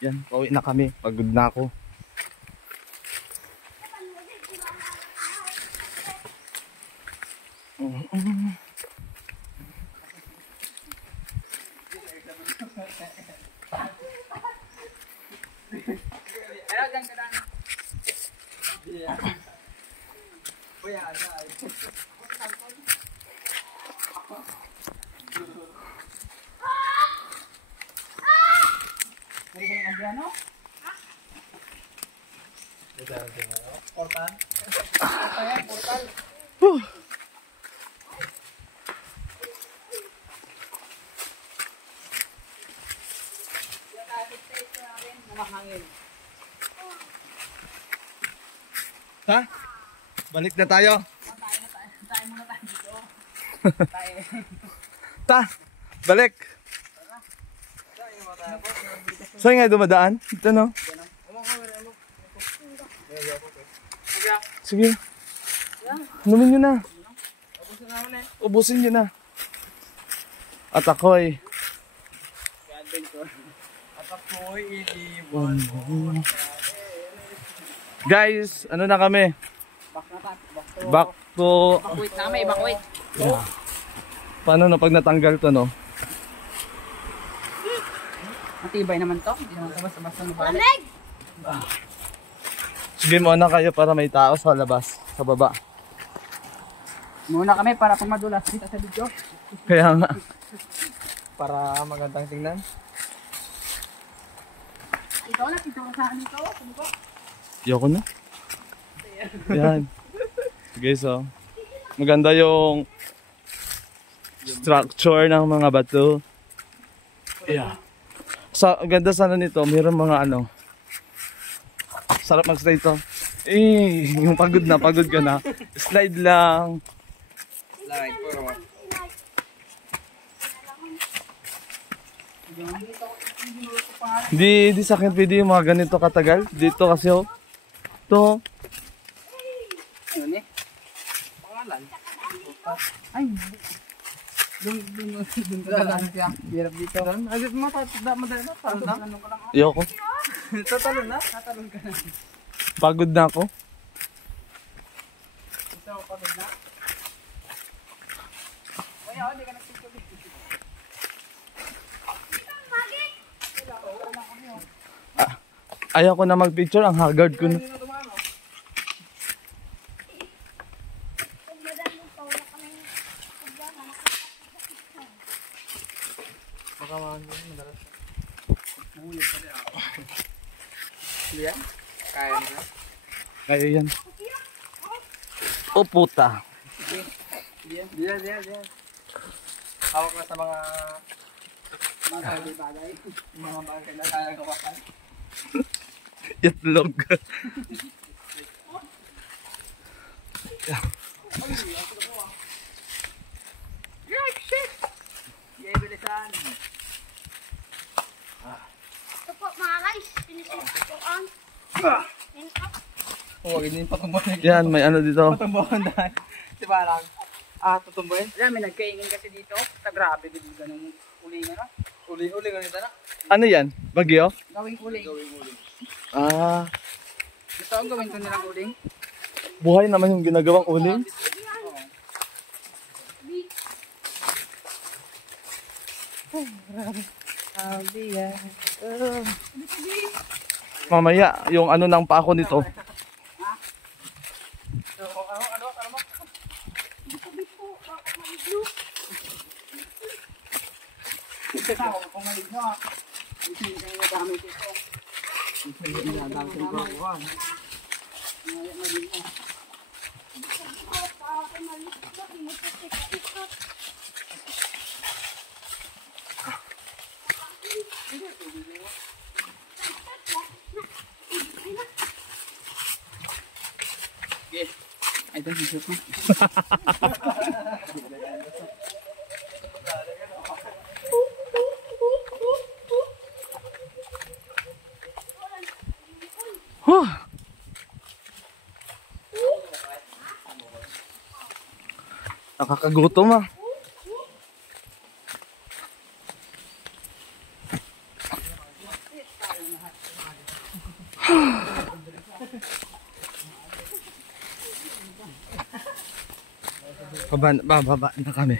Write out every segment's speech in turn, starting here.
Yan, pauwi na kami. Pagod na ako. Ha? Balik na tayo. Tayo muna tayo dito. Ta, balik. Saan nga dumadaan? Ito no? Sige. Inumin nyo na. Ubusin nyo na. At ako'y guys, ano na kami? Back to Evacuate na kami, evacuate. yeah. Paano na pag natanggal to, no? Matibay naman to. Hindi naman ito basta-basta nabalik. Sige muna kayo para may tao sa labas, sa baba. Muna kami para pag madulas kita sa video. Kaya nga. Para magandang tingnan. Ikaw na, ito ka saan dito. Sumuko. Yoko na. Yan. Guys, oh. Maganda yung structure ng mga bato. Yeah. Sa ganda sana nito, mayroon mga ano. Sarap mag-slide to. Yung pagod ka na. Slide lang. Slide, puro. Di sa akin pwede yung mga ganito katagal. Dito kasi oh. Ito. Ano eh? Pangalan? Ay! Doon ka lang siya. Hirap dito. Ay, madali na. Tatalon ka lang. Yoko. Tatalon na? Tatalon ka na. Pagod na ako. Gusto mo pagod na? Kaya hindi ka nagpicture. Ayaw ko na mag-picture. Ang haggard ko na. Baka madalas. Nahulog pa rin ako. Yan? Kaya mo na? Kaya yan. O puta. Diyan. Hawak na sa mga Bagay. mga bagay na kaya kawakan. Itlog. Shit! Yay, bilisan! Ito po mga guys, finish po on. Huwag hindi patumbuhin. Yan, may ano dito. Patumbuhin dahil. Diba lang? Tutumbuhin? Alam, may nagkaingin kasi dito. Grabe din ganun ulingan, no? Uli-uli ganito na. Ano yan? Bagyo? Gawing uling. Ah, Gusto ang gawin ko nilang uling. buhay naman yung ginagawang uling. Mamaya, yung ano ng pako nito. Ito na, kung maligno ah. Ito yung nagamit ito. Ito yung nagamit ito. Maligno. Ay, ito yung mo. Nakakagutom ah. Bababa na kami.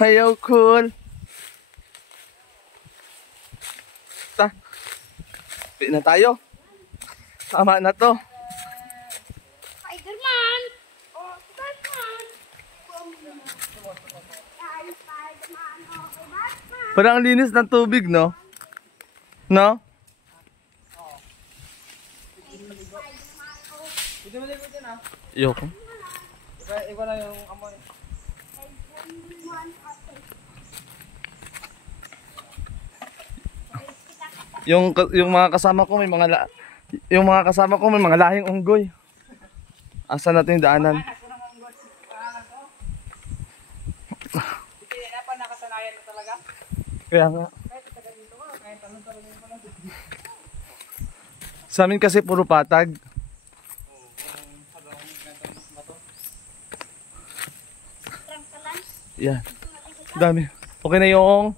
Ayaw, cool. Uwi na tayo. Tama na to. Spider-Man! Oh, Spider-Man! Spider-Man! Oh, Batman! Parang ang linis ng tubig, no? No? Pwede mo din dyan ah. Yoko. Iba na yung amoy. Yung mga kasama ko may yung mga kasama ko may mga lahing unggoy. Asa natin yung daanan? Hindi na pa nakasanayan na talaga. Kaya nga. Sa amin kasi puro patag. Yan. Dami. Okay na yung